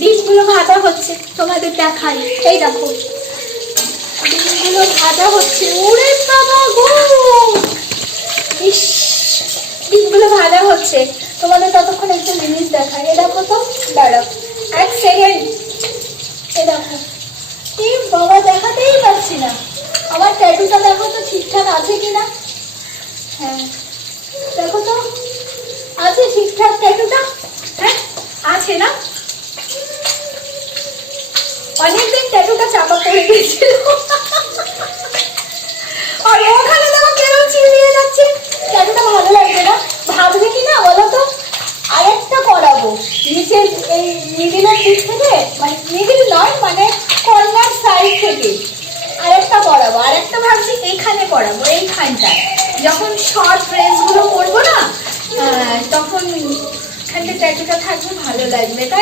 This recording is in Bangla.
ডিমগুলো ভাজা হচ্ছে, তোমাদের দেখাই। এই দেখো ডিমগুলো ভাজা হচ্ছে। ওরে বাবা গো, ইস, ডিমগুলো ভাজা হচ্ছে। তোমাদের ততক্ষণ একটা জিনিস দেখাই। এ দেখো তো, দাঁড়াও 1 সেকেন্ড। এ দেখো, এই বাবা দেখাতেই পারছি না। আমার ট্যাটুটা দেখো তো ঠিকঠাক আছে কিনা। হ্যাঁ দেখো তো, আছে ঠিকঠাক ট্যাটুটা? হ্যাঁ আছে না? অনেকদিন ট্যাটুটা চাপা পড়ে গেছিল। আর ওখানে দেখো কেরম চিরিয়ে যাচ্ছে। ট্যাটুটা ভালো লাগবে না, ভাববে কি না বলো তো? আরেকটা করাবো নিচের এই মিডিলের দিক থেকে, মানে মিডিল নয়, মানে কর্নার সাইড থেকে আরেকটা করাবো। আরেকটা ভাবছি এইখানে করাবো, এইখানটায় যখন শর্ট ড্রেসগুলো পরবো না, তখন এখানটা ট্যাটুটা থাকবে, ভালো লাগবে। তাই